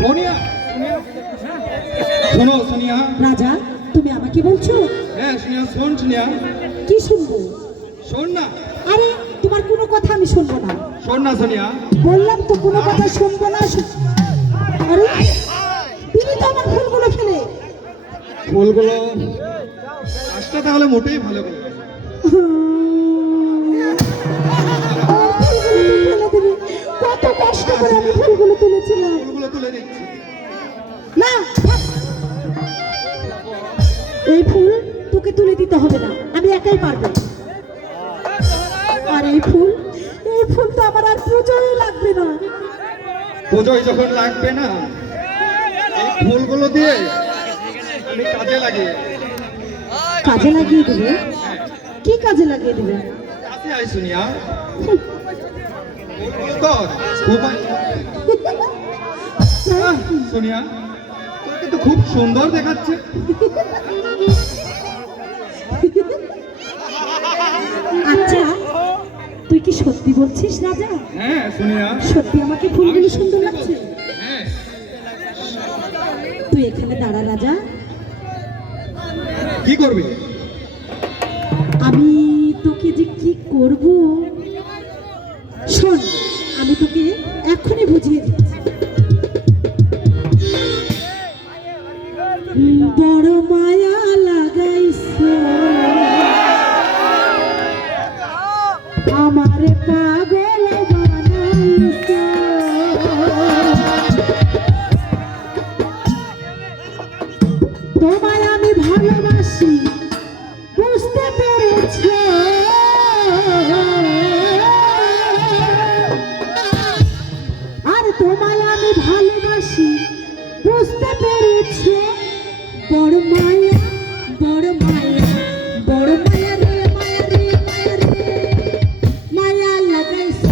সোনিয়া, শোনো সোনিয়া। রাজা, তুমি আমাকে বলছো? হ্যাঁ সোনিয়া, শোন সোনিয়া। কি শুনবো? শোন না। আরে তোমার কোনো কথা আমি শুনবো না। শোন না সোনিয়া। বললাম তো কোনো কথা শুনবো না। আরে তুমি তো আমার ফুলগুলো ফেলে। ফুলগুলো কাজটা তাহলে মোটেই ভালো করলাম। কত কষ্ট করে আমি ফুলগুলো তুলেছিলাম। ফুলগুলো তুলে দিচ্ছি। না, এই ফুল তোকে তুলে দিতে হবে না, আমি একাই পারবো। আর এই ফুল তো আমার আর পুজোই লাগবে না। পুজোয় যখন লাগবে না, এই ফুলগুলো দিয়ে আমি কাজে লাগিয়ে দেবে? কি কাজে লাগিয়ে দেবে? কাছে আয় সোনিয়া। ফুলগুলো তো খুব সোনিয়া, তোকে তো খুব সুন্দর দেখাচ্ছে। আচ্ছা, তুই কি সত্যি বলছিস রাজা? হ্যাঁ সোনিয়া, সত্যি আমাকে ফুলগুলো সুন্দর লাগছে? হ্যাঁ। তুই এখানে দাঁড়া রাজা, কি করবি? আমি তোকে যে কি করব শোন, আমি তোকে এখনই বুঝিয়ে দিচ্ছি। বড় মায়া লাগাইছো আমারে পাগল বানাইছো, তোমায় আমি ভালোবাসি বুঝতে পেরেছো, আর তোমায় আমি ভালোবাসি বুঝতে পেরেছো। বড় মায়া, বড় মায়া, বড় মায়া রে, মায়া রে, মায়া রে, মায়া লাগাইছো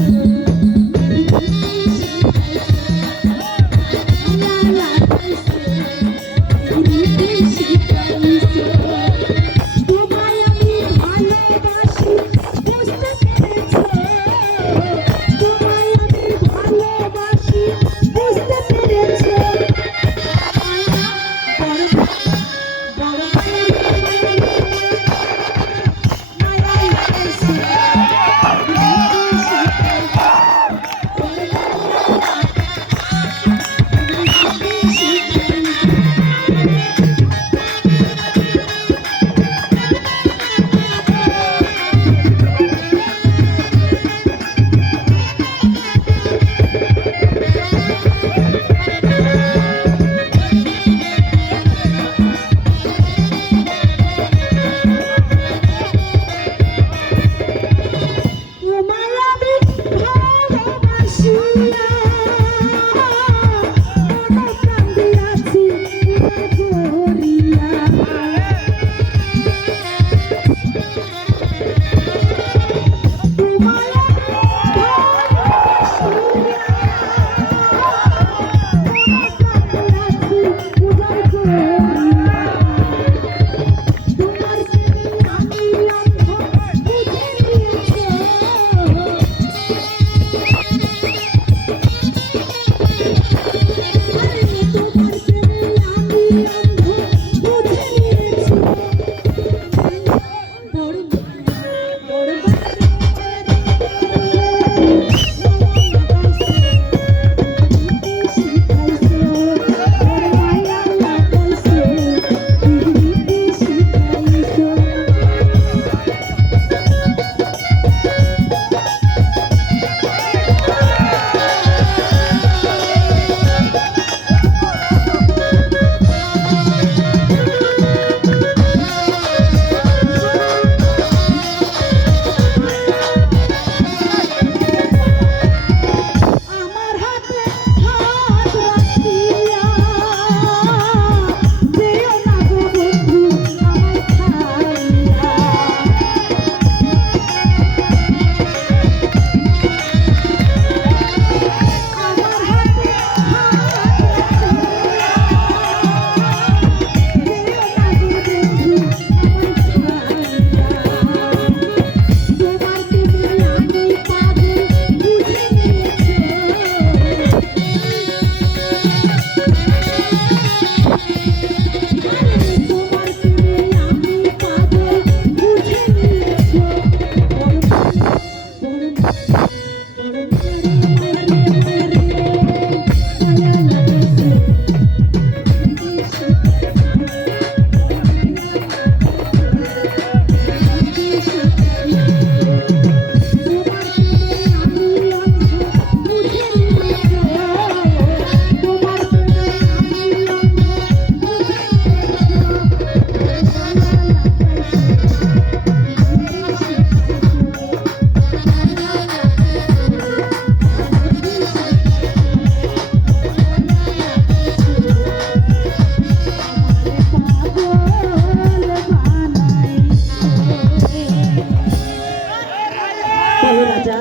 বলো রাজা,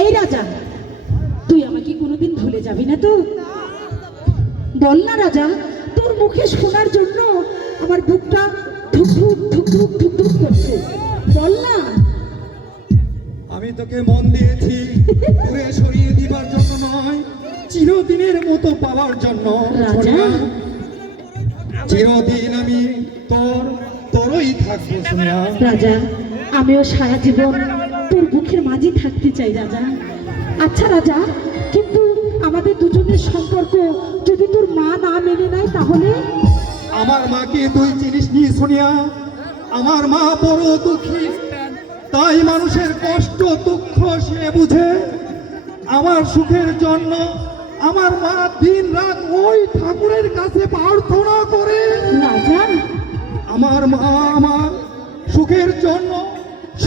এই রাজা, তুই আমাকে কোনোদিন ভুলে যাবি না তো? বল না রাজা, তোর মুখে শোনার জন্য আমার বুকটা ধুক ধুক ধুক ধুক ধুক ধুক করছে। বল না। আমি তোকে মন দিয়েছি দূরে সরিয়ে দিবার জন্য নয়, চিরদিনের মতো পাওয়ার জন্য। রাজা। চিরদিন আমি তোরই থাকবো সোনিয়া। রাজা, আমিও সারা জীবন তোর বুকের মাঝে থাকতে চাই রাজা। আচ্ছা রাজা, কিন্তু আমাদের দুজনের সম্পর্ক যদি তোর মা না মেনে নেয় তাহলে? আমার মাকে তুই চিনিস নি সোনিয়া, আমার মা বড় দুঃখী, তাই মানুষের কষ্ট দুঃখ সে বুঝে। আমার সুখের জন্য আমার মা দিন রাত ওই ঠাকুরের কাছে প্রার্থনা করে। রাজা, আমার মা আমার সুখের জন্য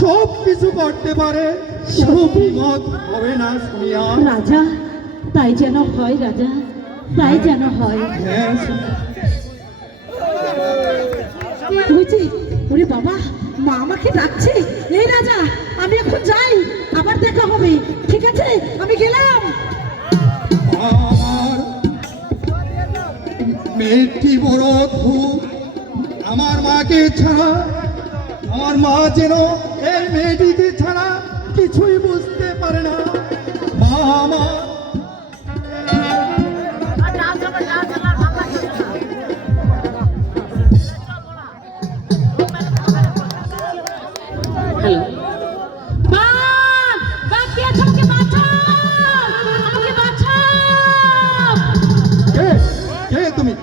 সব কিছু করতে পারে, কোনো বিপদ হবে না সোনিয়া। রাজা, তাই যেন হয় রাজা, তাই যেন হয়। হ্যাঁ, বুঝছি। ওরে বাবা, মা আমাকে ডাকছে। এই রাজা, আমি এখন যাই, আবার দেখা হবে, ঠিক আছে? আমি গেলাম। আমার মেয়েটি বড় অদ্ভুত, আমার মাকে ছাড়া, আমার মা যেন এই মেয়েটিকে ছাড়া কিছুই বুঝতে পারে না। মা আমার হ্যালো, বাঘ, বাঘ কে আছে? আমাকে বাঁচাও, আমাকে বাঁচাও। কে কে তুমি?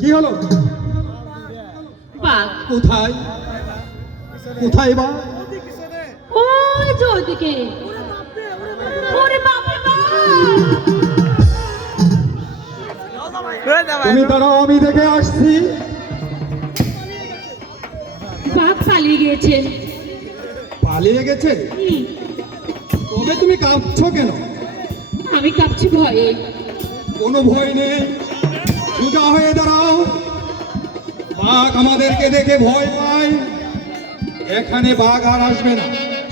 কি হলো? বাঘ কোথায় কোথায় বা? ওই যে ওইদিকে। ওরে বাপরে বাপ! তুমি দাঁড়াও, আমি দেখে আসছি। বাঘ পালিয়ে গিয়েছে। পালিয়ে গেছে? তবে তুমি কাঁদছো কেন? আমি কাঁপছি ভয়ে। কোনো ভয় নেই, সোজা হয়ে দাঁড়াও। বাঘ আমাদেরকে দেখে ভয় পায়, এখানে বাঘ আর আসবে না।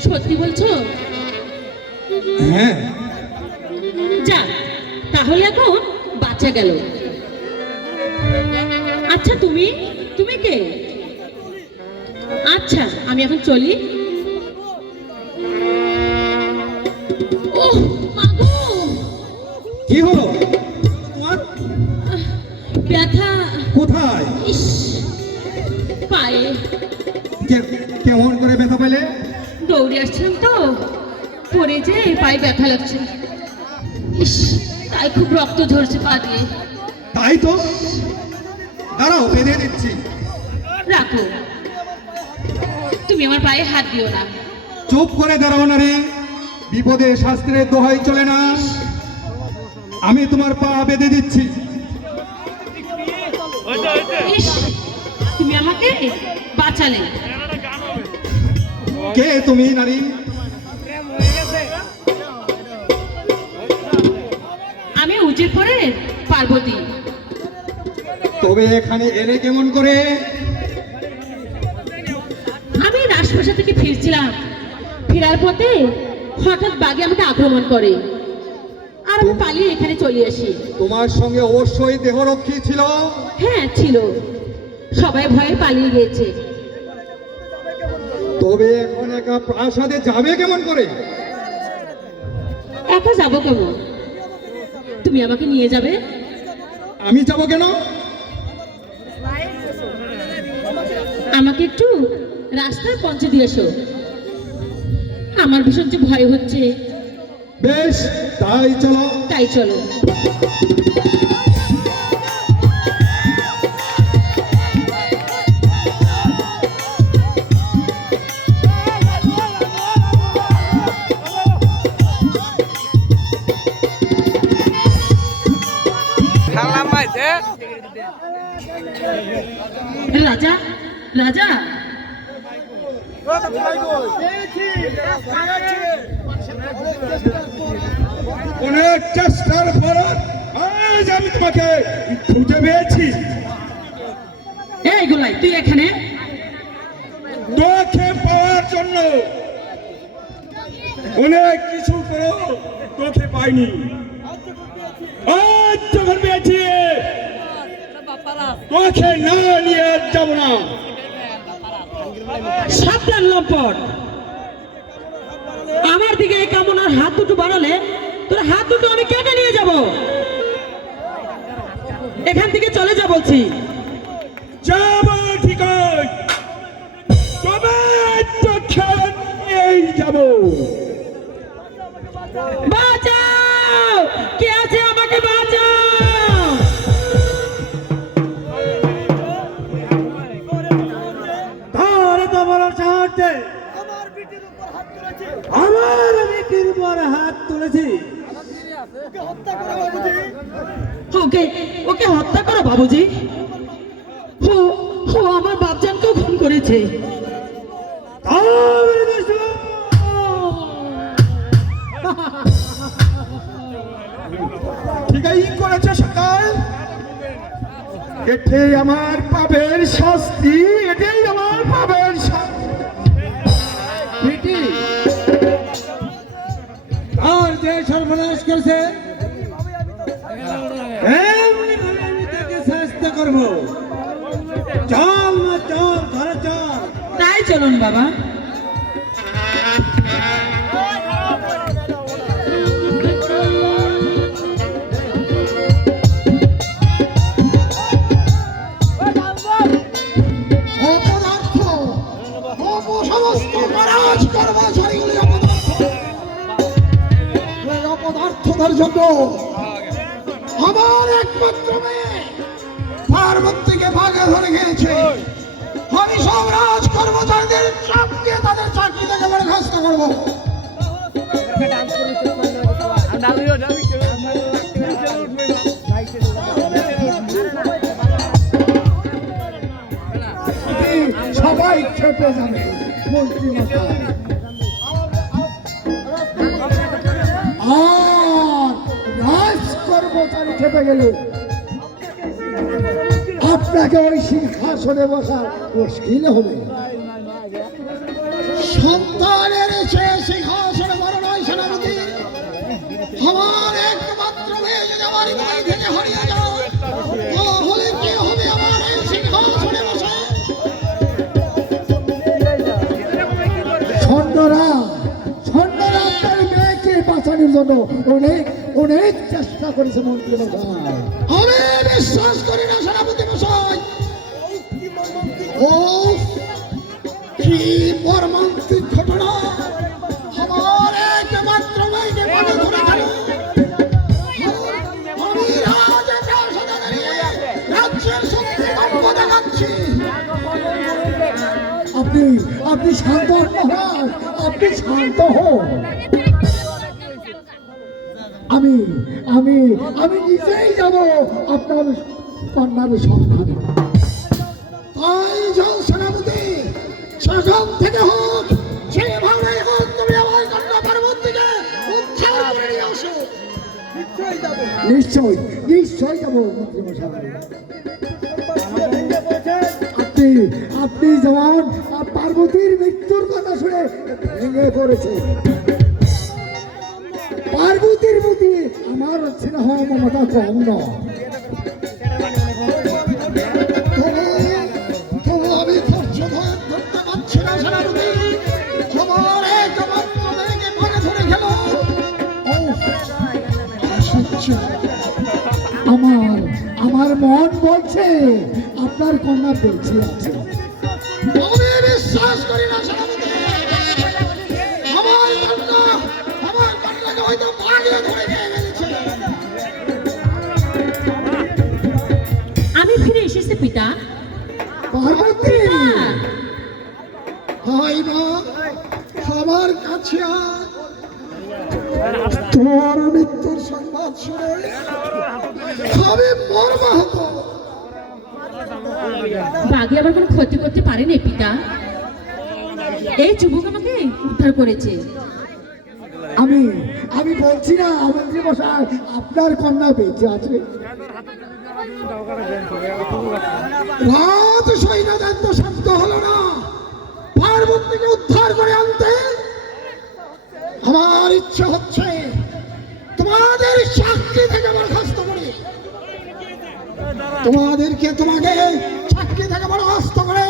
সত্যি বলছো? হ্যাঁ, যা, তাহলে এখন বাচ্চা গেল। আচ্ছা, তুমি তুমি কে? আচ্ছা, আমি এখন চলি। ওহ মা গো! কি হলো তোমার? ব্যথা। কোথায়? ইস, পায়ে। কেমন করে ব্যথা পেলে? দৌড়ে আসছিলাম তো, পড়ে যে পায়ে ব্যথা লাগছে। ইস, তাই খুব রক্ত ঝরছে পা দিয়ে। তাই তো, দাঁড়াও বেঁধে দিচ্ছি। রাখো, তুমি আমার পায়ে হাত দিও না। চুপ করে দাঁড়াও না রে, বিপদে শাস্ত্রের দোহাই চলে না। আমি তোমার পা বেঁধে দিচ্ছি। ইস, তুমি আমাকে বাঁচালে। কে তুমি নারী? আমি উজিরপুরের পার্বতী। তবে এখানে এলে কেমন করে? আমি রাজপ্রাসাদ থেকে ফিরছিলাম, ফেরার পথে হঠাৎ বাঘে আমাকে আক্রমণ করে, আর আমি পালিয়ে এখানে চলে আসি। তোমার সঙ্গে অবশ্যই দেহরক্ষী ছিল। হ্যাঁ ছিল, সবাই ভয়ে পালিয়ে গিয়েছে। তবে এখন একা প্রাসাদে যাবে কেমন করে? একা যাবো কেমন? তুমি আমাকে নিয়ে যাবে। আমি যাব কেন? আমাকে একটু রাস্তায় পৌঁছে দিয়ে এসো, আমার ভীষণ যে ভয় হচ্ছে। বেশ, তাই চলো। তাই চলো। রাজা, রাজা, অনেক চেষ্টার পর আজ আমি তোমাকে খুঁজে পেয়েছি। এই গোলাই, তুই এখানে? তোকে পাওয়ার জন্য অনেক কিছু করে তোকে পাইনি, আজ যখন পেয়েছি তোকে না নিয়ে যাব না। সাবধান লম্পট, আমার দিকে এই কামনার হাত দুটো বাড়ালে তোর হাত দুটো আমি কেটে নিয়ে যাব। এখান থেকে চলে যা বলছি। যাব ঠিক আছে, তবে তোকে নিয়েই যাব। বাঁচাও, কে আছে আমাকে বাঁচাও। তাহলে তো বড় সাহায্যে আমার বিটির উপর হাত তুলেছি। ওকে ওকে হত্যা করো বাবুজি। ও ও আমার বাপজানকেও খুন করেছে। ঠিকই করেছে সকাল, এটাই আমার পাপের শাস্তি, এটাই আমার পাপের শাস্তি। আর যে সর্বনাশ করেছে এমনি ভাবে আমি তাকে শাস্তি করবো। চল মা চল, ঘরে চল। তাই চলুন বাবা। অপদার্থ, সমস্ত কাজ কর্মচারীগুলি অপদার্থ। এই অপদার্থতার জন্য আমার একমাত্র মেয়ে পার্বতীকে ভাগে ধরে গিয়েছে। আমি সব রাজ কর্মচারীদের সঙ্গে তাদের চাকরি থেকে বরখাস্ত করবো। সবাই খেপে যাবে মন্ত্রী মশাই। আর রাজ কর্মচারী খেপে গেলে আপনাকে ওই সিংহাসনে বসার মুশকিল হবে। সন্তানের সে সিংহাসনে বড় নয় সেনাপতি। আমার একমাত্র মেয়ে যদি আমার বাড়ি থেকে হারিয়ে যায় তাহলে কি হবে আমার এই সিংহাসনে বসে? সৈন্যরা আপনার মেয়েকে বাঁচানোর জন্য অনেক অনেক চেষ্টা করেছে মন্ত্রী মশাই। আমি বিশ্বাস করি না সেনাপতি মশাই। ও কি মর্মান্তিক ঘটনা! আমার একমাত্র মেয়েকে বাঁধা ধরে গেল। আমি রাজপ্রাসাদে দাঁড়িয়ে রাজ্যের শক্তি গল্প দেখাচ্ছি। আপনি শান্ত হন মহারাজ, আপনি শান্ত হন। আমি আমি আমি নিজেই যাব আপনার কন্যার সন্ধানে। তাই যাও সেনাপতি, সেখান থেকে হোক সেভাবে হোক তুমি আমার কন্যা পার্বতীকে উদ্ধার করে নিয়ে আসো। নিশ্চয় নিশ্চয় যাবো মন্ত্রী মশাই। আপনি যেমন পার্বতীর মৃত্যুর কথা শুনে ভেঙে পড়েছে, পার্বতীর প্রতি আমার স্নেহ মমতা কম নয়। তবু আমি ধৈর্য ধরতে পারছি না সেনাপতি। আমার একমাত্র মেয়েকে ভাগে ধরে গেল। আমার মন বলছে আপনার কন্যা বেঁচে আছে। আমি বিশ্বাস করি না সেনাপতি। আমার কন্যাকে হয়তো ভাগে ধরে নিয়ে গেছে। আমি ফিরে এসেছি পিতা। পার্বতী, হাই মা, আমার কাছে আয়। তোমার মৃত্যুর সংবাদ শুনে আমি মর্মাহত। বাঘে আবার কোনো ক্ষতি করতে পারেনি পিতা। এই যুবক আমাকে উদ্ধার করেছে। আমি আমি বলছি না মন্ত্রী মশাই, আপনার কন্যা বেঁচে আছে। রাত সৈন্যদন্ত শান্ত হলো না, পার্বতীকে উদ্ধার করে আনতে আমার ইচ্ছা হচ্ছে তোমাদের সাক্ষী থেকে বরখাস্ত করি, তোমাকে সাক্ষী থেকে বরখাস্ত করে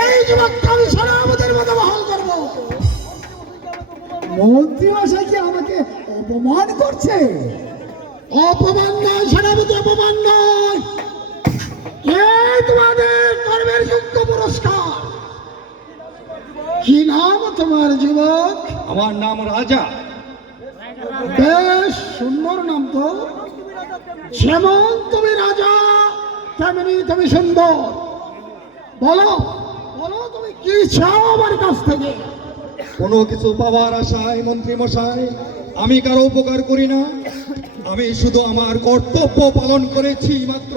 এই যুবককে আমি সেনাপতির মতো বহাল করব। মন্ত্রী মশাই কি আমাকে অপমান করছে? অপমান নয় সেনাপতি, অপমান নয়, এই তোমাদের কর্মের যোগ্য পুরস্কার। কি নাম তোমার যুবক? আমার নাম রাজা। বেশ সুন্দর নাম তো, যেমন তুমি রাজা তেমনি তুমি সুন্দর। বলো বলো তুমি কি চাও আমার কাছ থেকে? কোনো কিছু পাওয়ার আশায় মন্ত্রী মশাই আমি কারো উপকার করি না, আমি শুধু আমার কর্তব্য পালন করেছি মাত্র।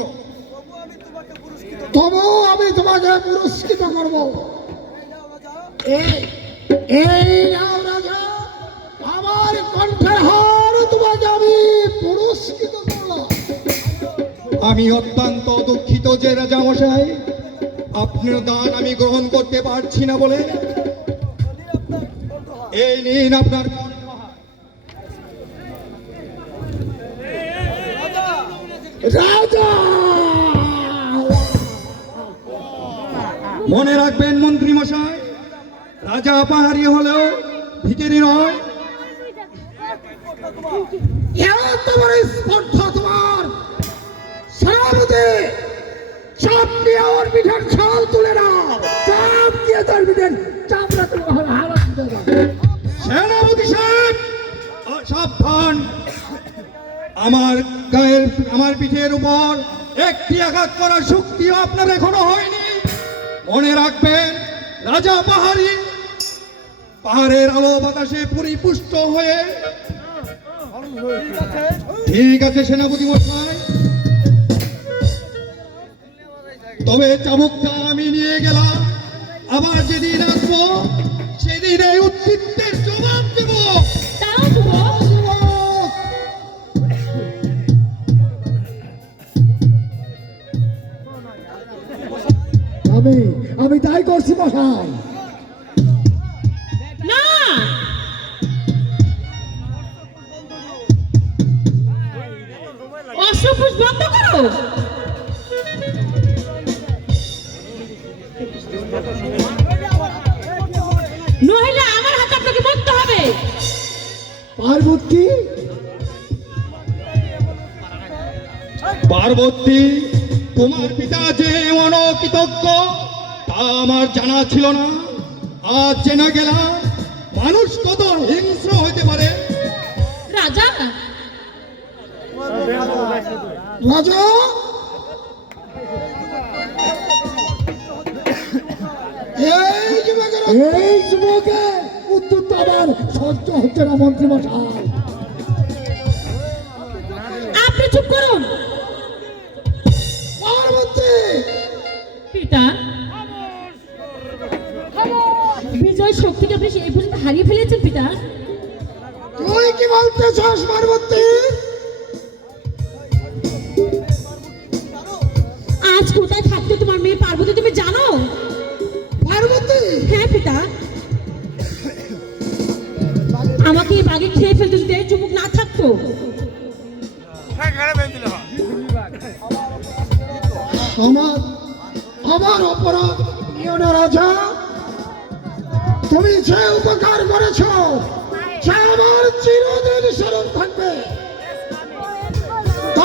তবু আমি তোমাকে পুরস্কৃত করব। এই নাও রাজা, আমার কণ্ঠের হার তোমাকে আমি পুরস্কৃত করলাম। আমি অত্যন্ত দুঃখিত যে রাজা মশাই, আপনার দান আমি গ্রহণ করতে পারছি না বলে এই নিন আপনার। রাজা মনে রাখবেন মন্ত্রী মশাই, রাজা পাহাড়ি হলেও ভিখারি নয়। এত বড় স্পর্ধা তোমার! সেনাপতি, চাপ দিয়ে ওর পিঠের ছাল তুলে নাও, চাপ দিয়ে তার পিঠের চামড়া তুলে হারান দিতে দাও। সেনাপতি সাহেব সাবধান, আমার পিঠের উপর একটি আঘাত করার শক্তিও আপনার এখনো হয়নি। মনে রাখবেন রাজা পাহাড়ের আলো বাতাসে পরিপুষ্ট হয়ে। ঠিক আছে সেনাপতি মশাই, তবে চাবুকটা আমি নিয়ে গেলাম, আবার যেদিন আসবো সেদিন এই উদ্ভিদের জবাব দেব। দাঁড়াও যুবক, আমি তাই করছি মশাই। না, অসভ্য বন্ধ করো। নইলে আমার হাতে আপনাকে মরতে হবে। পার্বতী, তোমার পিতা যে অনকৃতজ্ঞ তা আমার জানা ছিল না, আজ জেনে গেলাম মানুষ কত হিংস্র হতে পারে। রাজা, রাজা এই যুবকের উত্তর তো আবার সহ্য হচ্ছে না মন্ত্রী মশাই। আপনি চুপ করুন। পার্বতী, পিতা, বিজয় শক্তিটা আপনি এই পর্যন্ত হারিয়ে ফেলেছেন পিতা। তুই কি বলতে চাস পার্বতী? আজ কোথায় থাকতে তোমার মেয়ে পার্বতী তুমি জানো? পার্বতী, হ্যাঁ পিতা, আমাকে এই বাগে খেয়ে ফেলতে যদি এই চুমুক না থাকতো। আমার অপরাধ নিও না রাজা। তুমি যে উপকার করেছ সে আমার চিরদিন স্মরণ থাকবে,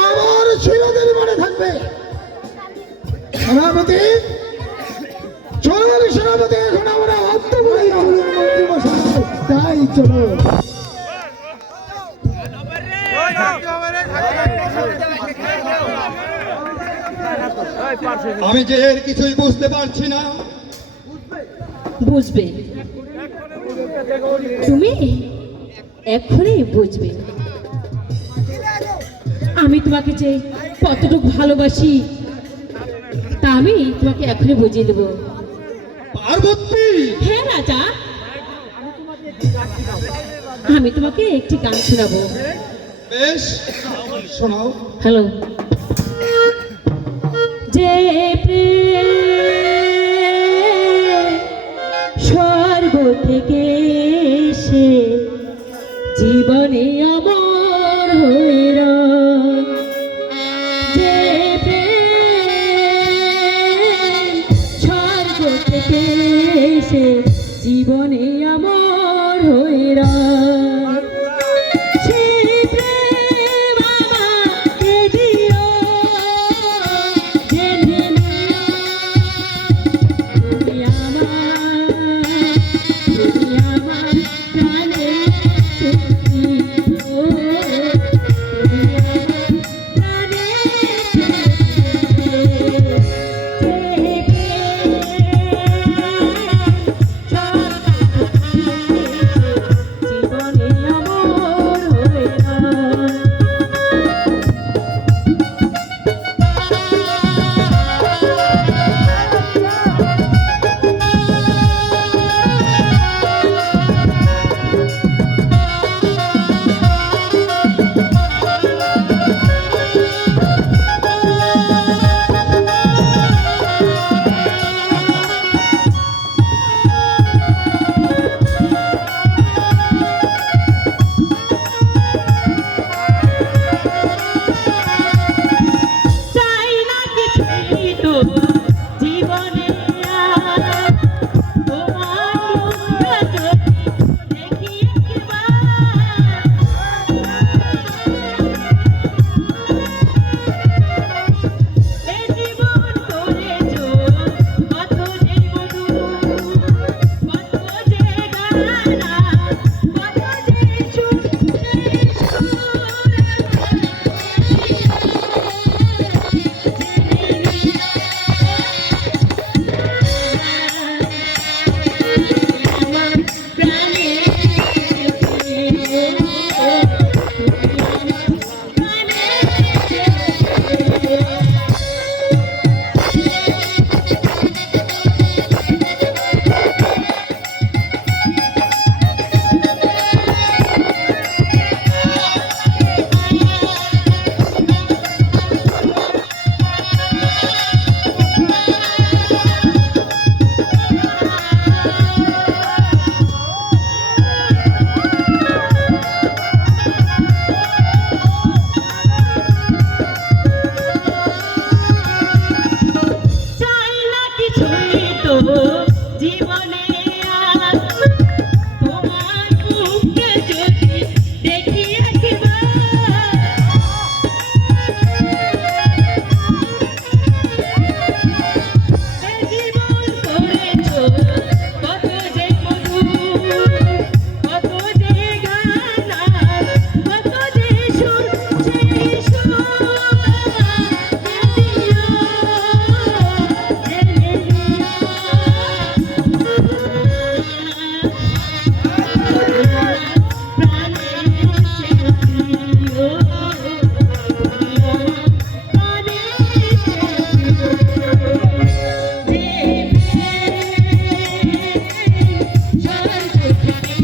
আমার চিরদিন মনে থাকবে। সেনাপতি, চলুন সেনাপতি, এখন আমরা অন্তর্বর্তী মন্ত্রী মশাই, তাই চলো। আমি যে এর কিছুই বুঝতে পারছি না। বুঝবে তুমি, এখনই বুঝবে। আমি তোমাকে যে কতটুকু ভালোবাসি তা আমি তোমাকে এখনই বুঝিয়ে দেবো। পার্বতী, হ্যাঁ রাজা, আমি তোমাকে একটি গান শোনাবো। বেশ, শোনাও। হ্যালো। যে প্রেম স্বর্গ থেকে এসে জীবনে আমার হইল, যে প্রেম স্বর্গ থেকে এসে জীবনে আমার হইল, সেই প্রেম আমাকে দিও, জেনে নিও তুমি আমার প্রাণের শক্তি, ও তুমি আমার প্রাণের শক্তি, যে প্রেম জীবনে আমার হইল। চাই না কিছুই তো জীবনে আর, তোমার মুখটা যদি দেখি একবার, এ জীবন করেছ কত যে মধুর, কত যে গানা, কত যে সুর, সেই আমার প্রাণের শক্তি, ও তুমি আমার প্রাণের চাই না কিছুই তো জীবনে আর, তোমার মুখে যদি দেখি একবার, এ জীবন করেছ কত যে মধুর, কত যে গানা, কত যে সুর, সেই সুর আমাকে দিও, জেনে নিও প্রাণের শক্তি, ও তুমি আমার প্রাণের শক্তি, যে স্বর্গ থেকে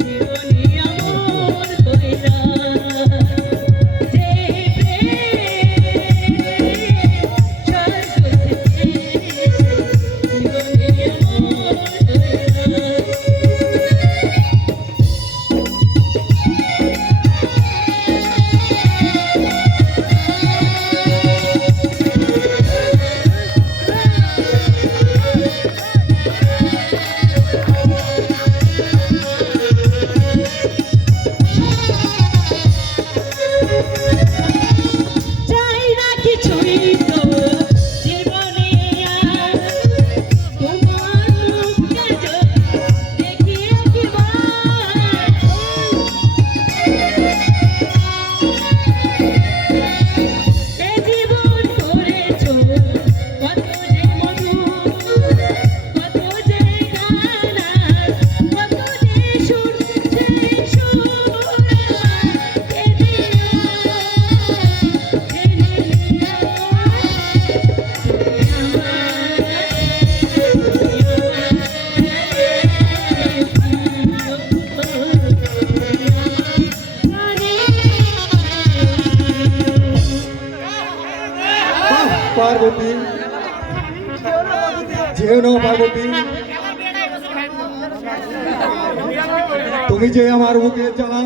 জীবনে আমার হইল, যে স্বর্গ থেকে জীবনে আমার চাই না কিছুই তো জীবনে আর, তোমার মুখটা যদি দেখি একবার, এ জীবন করেছ কত যে মধুর, কত যে গানা, কত যে সুর, সেই সুর আমাকে দিও, জেনে নিও পার্বতী, যেও না পার্বতী, তুমি যে আমার বুকে জ্বালা,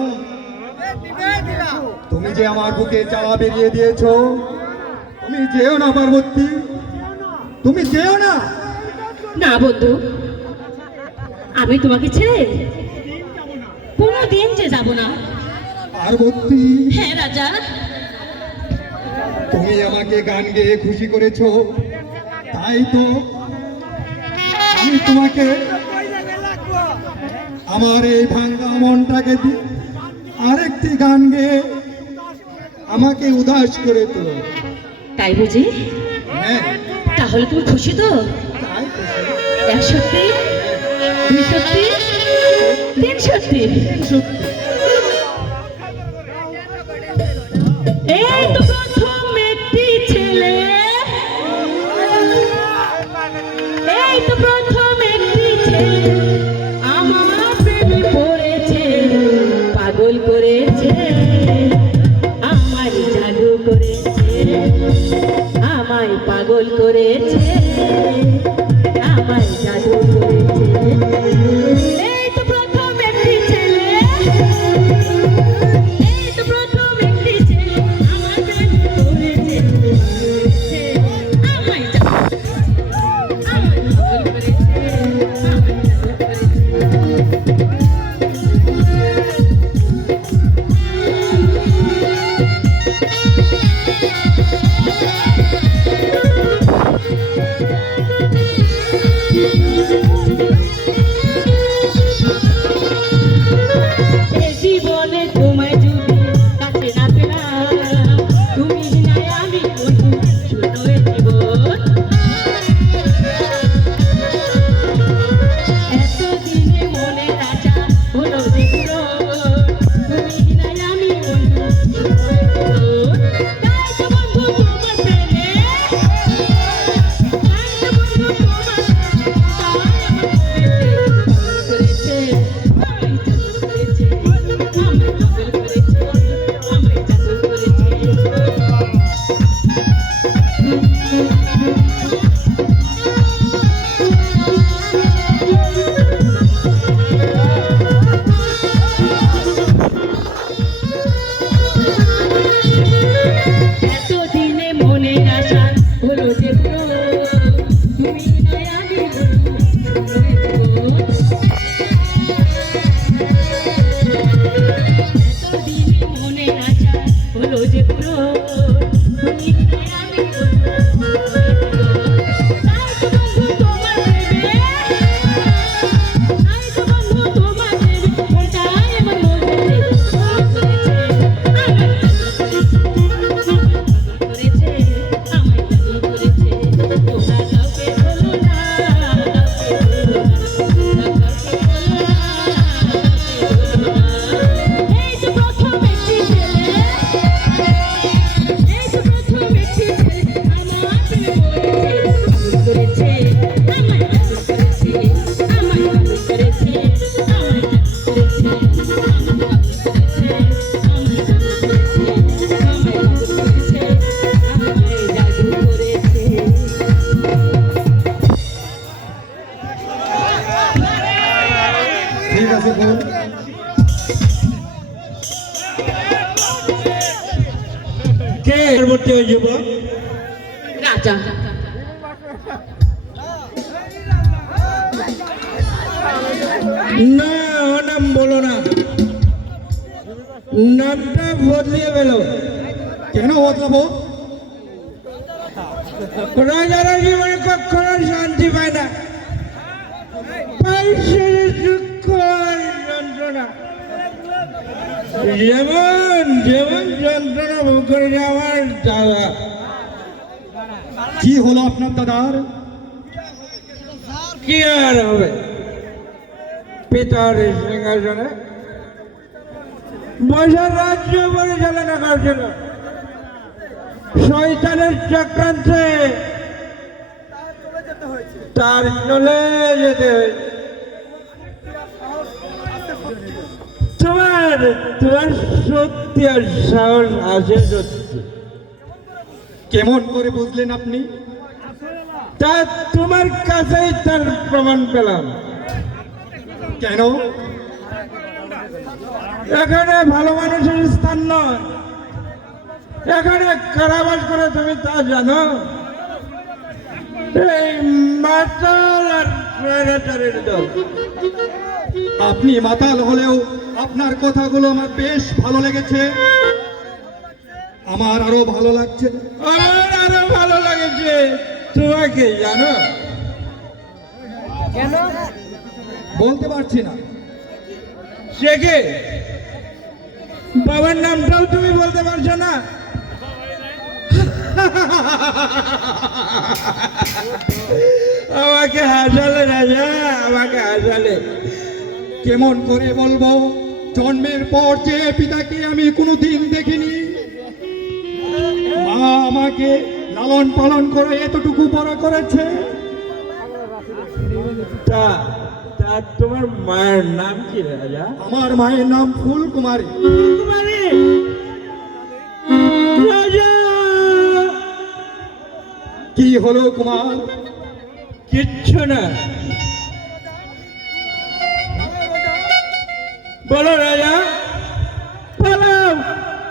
তুমি যে আমার বুকে জ্বালা বেরিয়ে দিয়েছো, তুমি যেও না পার্বতী, তুমি যেও না। না বন্ধু, আমি তোমাকে ছেড়ে কোনোদিন যে যাব না। পার্বতী, হ্যাঁ রাজা, তুমি আমাকে গান গেয়ে খুশি করেছো, তাই তো আমি তোমাকে আমার এই ভাঙ্গা মনটাকে আরেকটি গান গেয়ে আমাকে উদাস করে তোলো। তাই বুঝি? হ্যাঁ, তাহলে তুমি খুশি তো? তাই খুশি। 1 সত্যি, 2 সত্যি, 3 সত্যি। সত্যি। এই তো প্রথম একটি ছেলে, এই তো প্রথম একটি ছেলে আমার প্রেমে পড়েছে, পাগল করেছে, আমার জাদু করেছে, আমায় পাগল করেছে, আমায় জাদু করেছে। এই তো প্রথম একটি ছেলে, এই তো প্রথম একটি ছেলে আমার প্রেমে পড়েছে, আমায় জাদু করেছে, আমায় পাগল করেছে, আমায় জাদু করেছে। এ জীবনে তোমায় যদি কাছে না পেলাম, তুমি নাই আমি বন্ধু শূন্য এ জীবন। এতদিনে মনে রাজা হলো যে পূরণ, তুমি নাই আমি বন্ধু শূন্য এ জীবন। তাই তো বন্ধু তোমার প্রেমে, তাই তো বন্ধু তোমার প্রেমে, তাই আমার পাগল করেছে, আমায় জাদু করেছে, আমায় পাগল করেছে, আমায় জাদু করেছে। এতদিনে মনের আশা হলো যে পূরণ, তুমি নাই আমি বন্ধু শূন্য এ জীবন। এতদিনে মনের আশা হলো যে পূরণ, তুমি নাই আমি বন্ধু শূন্য এ জীবন। তাই তো বন্ধু তোমার প্রেমে, তাই তো বন্ধু তোমার প্রেমে, মনটাই আমার মধ্যে পাগল করেছে, আমায় পাগল করেছে, করেছে, আমায় জাদু করেছে। তোমরা কাউকে বলো না, কাউকে বলো না, তোমরা কাউকে বলো না, কাউকে বলো না। এই তো প্রথম একটি ছেলে, এই তো প্রথম একটি ছেলে আমার প্রেমে পড়েছে, পাগল করেছে, আমায় পাগল করেছে, আমায় পাগল করেছে, আমায় জাদু করেছে, আমায় পাগল করেছে, আমায় জাদু করেছে, আমায় জাদু করেছে, আমায় জাদু করেছে। ঠিক আছে বোন, কে পরবর্তী ওই যুবক? রাজা, না, ও নাম বলো না, নামটা বদলিয়ে ফেলো। কেন বদলাবো? রাজারা জীবনে কখনো শান্তি পায় না, পায় শুধু দুঃখ আর যন্ত্রণা। যেমন যেমন যন্ত্রণা ভোগ করে যাওয়ার দাদা। কি হলো আপনার দাদার? কি আর হবে, পিতার সিংহাসনে বসার রাজ্য পরিচালনা করছিল, শয়তানের চক্রান্তে তার চলে যেতে হয়েছে। তোমার তোমার শক্তি আর সাহস আছে সত্যি, কেমন করে বুঝলেন আপনি? তা তোমার কাছেই তার প্রমাণ পেলাম। কেন? এখানে ভালো মানুষের স্থান নয়, এখানে কারাবাস করে তুমি তা জানো? এই মাতাল আর স্বৈরাচারের দল। আপনি মাতাল হলেও আপনার কথাগুলো আমার বেশ ভালো লেগেছে। আমার আরো ভালো লাগছে। আমার আরো ভালো লাগেছে তোমাকে, জানো? বলতে পারছি না। সে কে? বাবার নামটাও তুমি বলতে পারছো না? আমাকে হাসালে রাজা, আমাকে হাসালে। কেমন করে বলবো? জন্মের পর যে পিতাকে আমি কোনোদিন দেখিনি, মা আমাকে লালন পালন করে এতটুকু বড় করেছে। তা তা তোমার মায়ের নাম কি রাজা? আমার মায়ের নাম ফুলকুমারী। কুমারী রাজা। কি হলো কুমার? কিচ্ছু না, বলো রাজা। পালাও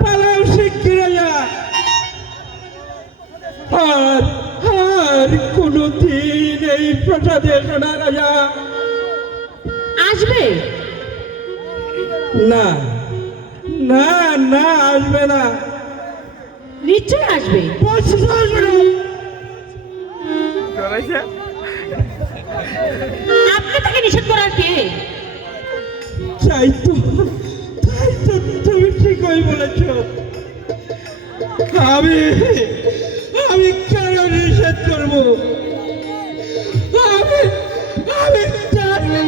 পালাও শিগগির রাজা। আর আর কোনদিন এই প্রাসাদে এসো না রাজা। আসবে? না না না, আসবে না। নিশ্চয়ই আসবে। বলছি তো আসবে না। আপনি তাকে নিষেধ করার কে? তাই তো তুমি ঠিকই বলেছ। আমি আমি কেন নিষেধ করব? আমি আমি তাকে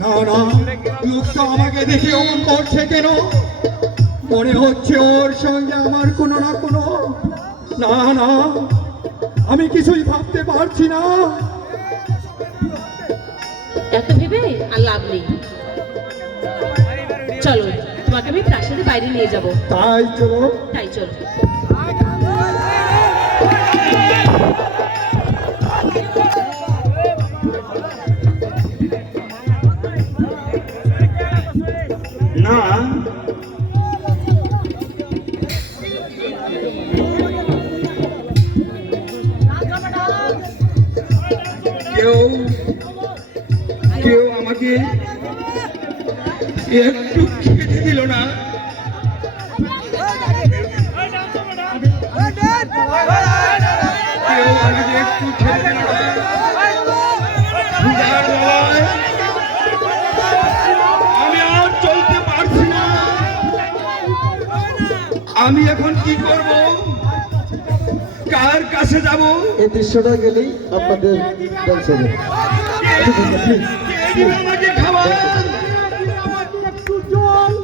না না, লোকটা আমাকে দেখে অমন করছে কেন? মনে হচ্ছে ওর সঙ্গে আমার কোনো না কোনো। না না, আমি কিছুই ভাবতে পারছি না। এত ভেবে আর লাভ নেই। চলো, তোমাকে আমি প্রাসাদের বাইরে নিয়ে যাব। তাই চলো। তাই চলো। না, কেউ কেউ আমাকে একটু খেতে দিল না। কেউ আমাকে একটু খেতে দিল না। ক্ষুধার জ্বালায় আমি আর চলতে পারছি না। আমি এখন কি করব? কার কাছে যাব? এই দৃশ্যটা গেলেই আপনাদের পৌঁছবে। কে দিবে আমাকে খাবার?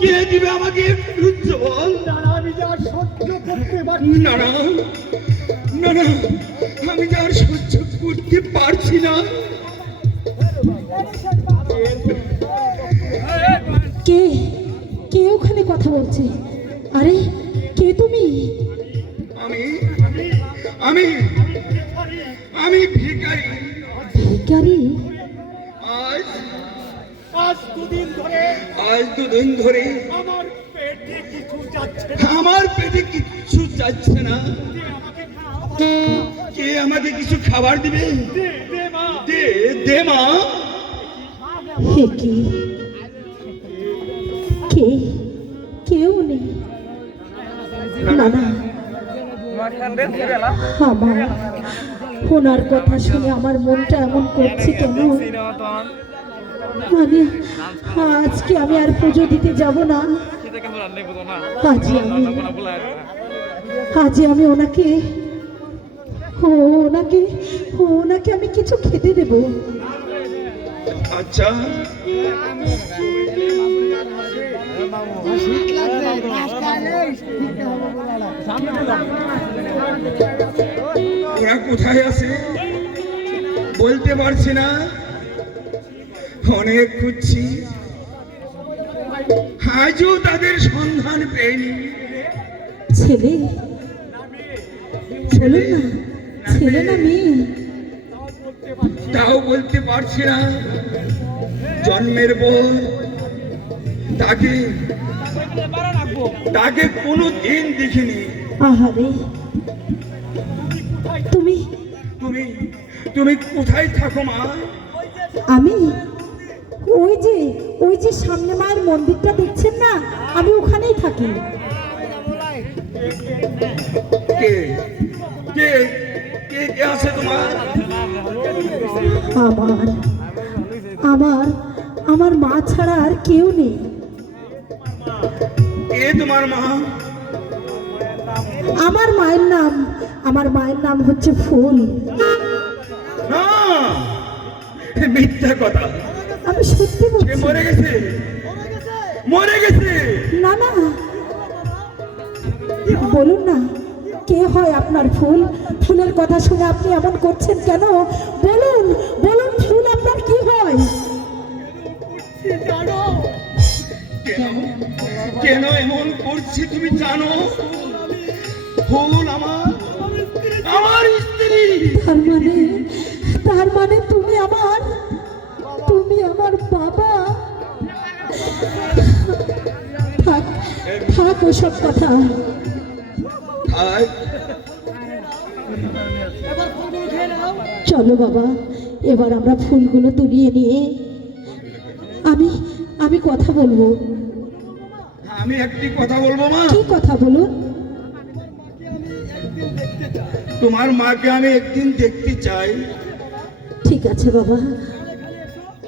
কে দিবে আমাকে একটু জল? আমি যা সহ্য করতে পারছি না না না না, আমি যা আর সহ্য করতে পারছি না। কে কে ওখানে কথা বলছে? আরে কে তুমি? আমি আমি আমি ভিখারি। ভিখারি? আজ দুদিন ধরে আমার পেটে কিচ্ছু যাচ্ছে না। কে আমাকে কিছু খাবার দিবে? দে দে মা। হে কি? কে? কেউ নেই। না না, আমার ওনার কথা শুনে আমার মনটা এমন করছে কেন? মানে আজকে আমি আর পুজো দিতে যাব না। আজই আমি ওনাকে ওনাকে আমি কিছু খেতে দেব। আচ্ছা, ওরা কোথায় আছে বলতে পারছি না। অনেক খুঁজছি, আজও তাদের সন্ধান পেয়নি। ছেলে বলুন না, ছেলে না মেয়ে? তাও বলতে পারছি না। জন্মের পর তাকে তাকে কোনো দিন দেখিনি। আহারে, তুমি তুমি তুমি কোথায় থাকো মা? আমি ওই যে সামনে মায়ের মন্দিরটা দেখছেন না, আমি ওখানেই থাকি। কে কে কে কে আছে তোমার? আমার আমার আমার মা ছাড়া আর কেউ নেই। কে তোমার মা? আমার মায়ের নাম হচ্ছে ফুল। না, মিথ্যা কথা। আমি সত্যি সে বলছি। মরে গেছে, মরে গেছে। না না, বলুন না, কে হয় আপনার ফুল? ফুলের কথা শুনে আপনি এমন করছেন কেন? বলুন বলুন, ফুল আপনার কি হয়? কেন কেন এমন করছি তুমি জানো? ফুল আমার আমার স্ত্রী। তার মানে তুমি আমার বাবা। থাক থাক ওসব কথা। আর চলো বাবা, এবার আমরা ফুলগুলো তুলিয়ে নিয়ে আমি কথা বলবো। আমি একটি কথা বলবো মা। কি কথা বলুন? তোমার মাকে আমি একদিন দেখতে চাই। ঠিক আছে বাবা,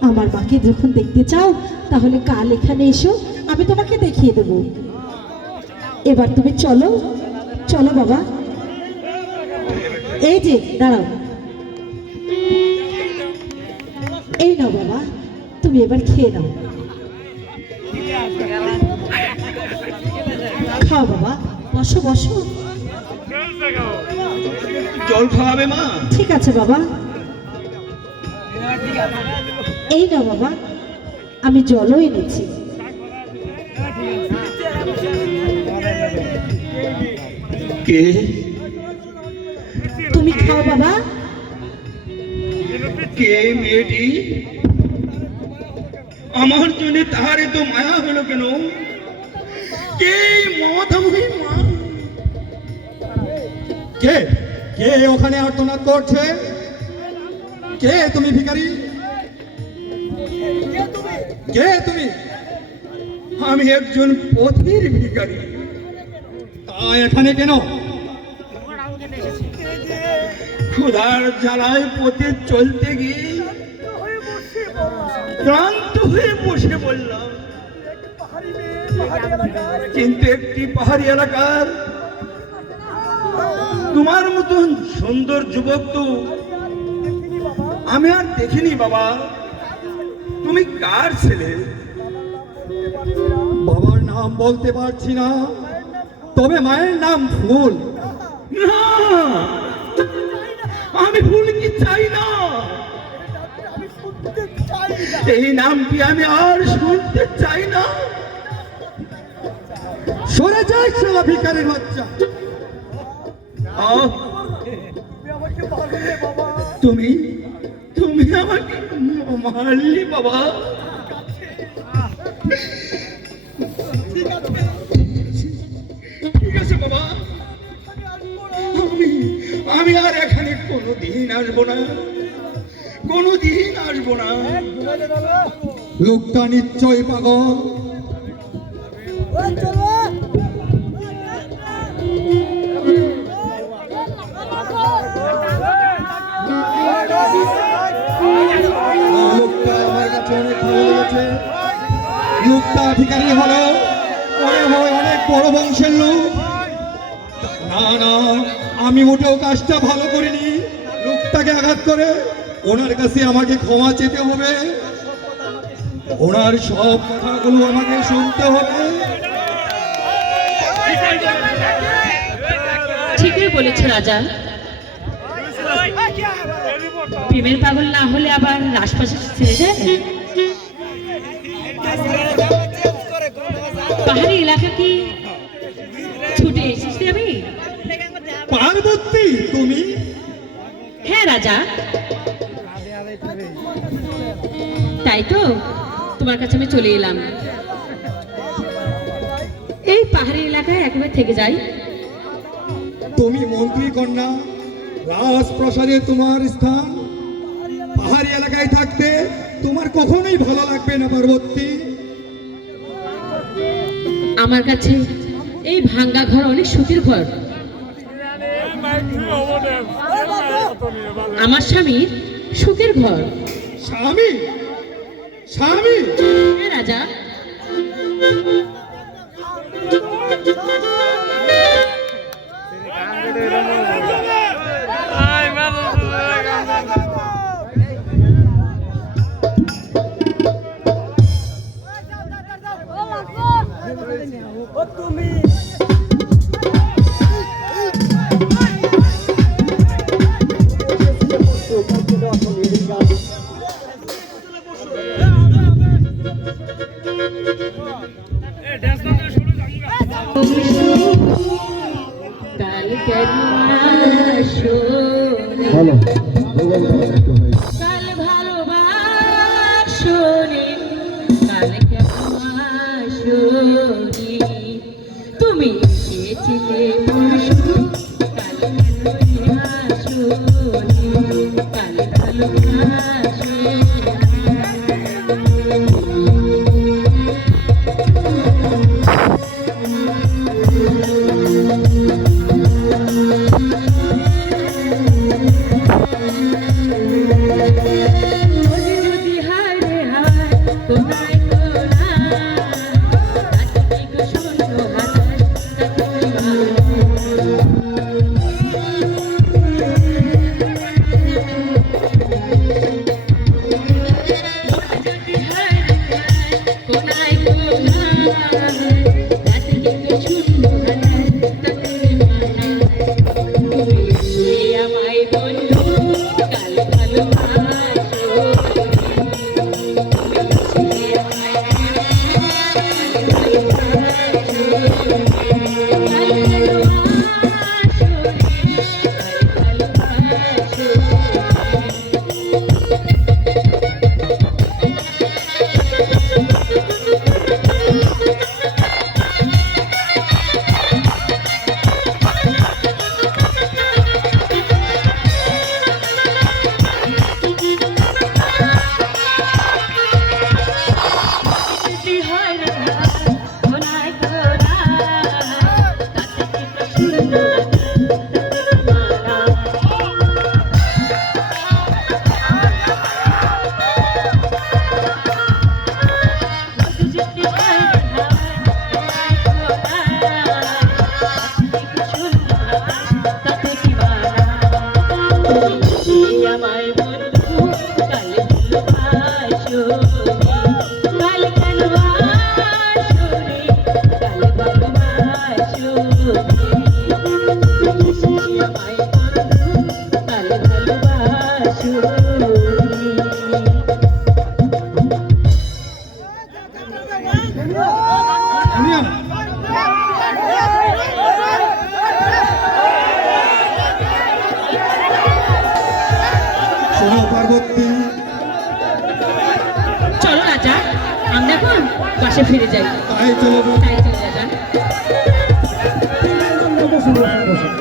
আমার মাকে যখন দেখতে চাও তাহলে কাল এখানে এসো, আমি তোমাকে দেখিয়ে দেবো। এবার তুমি চলো চলো বাবা। এই যে দাঁড়াও, এই নাও বাবা, তুমি এবার খেয়ে নাও। খাও বাবা, বসো বসো। জল খাওয়াবে মা? ঠিক আছে বাবা, এই নাও বাবা, আমি জলও এনেছি। কে? তুমি খাও বাবা। কে মেয়েটি? আমার জন্য তাহার এত মায়া হলো কেন? কে মমতাময়ী মা? কে কে ওখানে আর্তনাদ করছে? কে তুমি ভিখারি? কে তুমি? আমি একজন পথের ভিখারি। তা এখানে কেন? ক্ষুধার জ্বালায় পথে চলতে গিয়ে ক্লান্ত হয়ে বসে বললাম, কিন্তু একটি পাহাড়ি এলাকার তোমার মতন সুন্দর যুবক তো আমি আর দেখিনি বাবা। তুমি কার ছেলে? বাবার নাম বলতে পারছি না, তবে মায়ের নাম ফুল। না, আমি ভুল কি চাই না। এই নামটি আমি আর শুনতে চাই না। সরে যাক শালা ভিখারির বাচ্চা। আহ, তুমি তুমি আমাকে মারলি বাবা। ঠিক আছে বাবা, আমি আর এখানে কোনোদিন আসবো না, কোনোদিন আসবো না। লোকটা নিশ্চয়ই পাগল। লোকটা আমার কাছে অনেক ভালো লেগেছে। লোকটা ভিখারি হলো, মনে হয় অনেক বড় বংশের লোক। না না, আমি মোটেও কাজটা ভালো করিনি। লোকটাকে আঘাত করে ওনার কাছে আমাকে ক্ষমা চেতে হবে। ওনার সব কথাগুলো আমাকে শুনতে হবে। ঠিকই বলেছ রাজা। প্রেমের পাগল না হলে আবার রাজপাশে ছেড়ে যায়? পাহাড়ি এলাকা কি ছুটে এসেছি আমি? পার্বতী তুমি? হ্যাঁ রাজা, তাই তো তোমার কাছে আমি চলে এলাম। এই পাহাড়ি এলাকায় একেবারে থেকে যাই। তুমি মন্ত্রী কন্যা, রাজপ্রাসাদে তোমার স্থান, পাহাড়ি এলাকায় থাকতে তোমার কখনোই ভালো লাগবে না পার্বতী। আমার কাছে এই ভাঙ্গা ঘর অনেক সুখের ঘর। আমার স্বামীর সুখের ঘর। স্বামী? স্বামী? হ্যাঁ রাজা, কাল কেন আসোনি, ভালো কাল ভালোবাসোনি, কাল কেন আসোনি, তুমি এসেছিলে পরশু, কাল কেন আসোনি, কাল ভালোবাসোনি। যদি হায় রে হায় কোনায় কোনায়, তাতে কি শূন্য হায়, তাতে কি যদি হায় রে হায় কোনায় কোনায়, তাতে কি শূন্য হায়, তাতে কি আমায় বন্ধু কাল ভালোবাসো। শোনো পার্বতী, চলো রাজা, আমরা এখন বাসে ফিরে যাই। তাই চলো। তাই চলো রাজা। বসুন, বসুন, বসুন।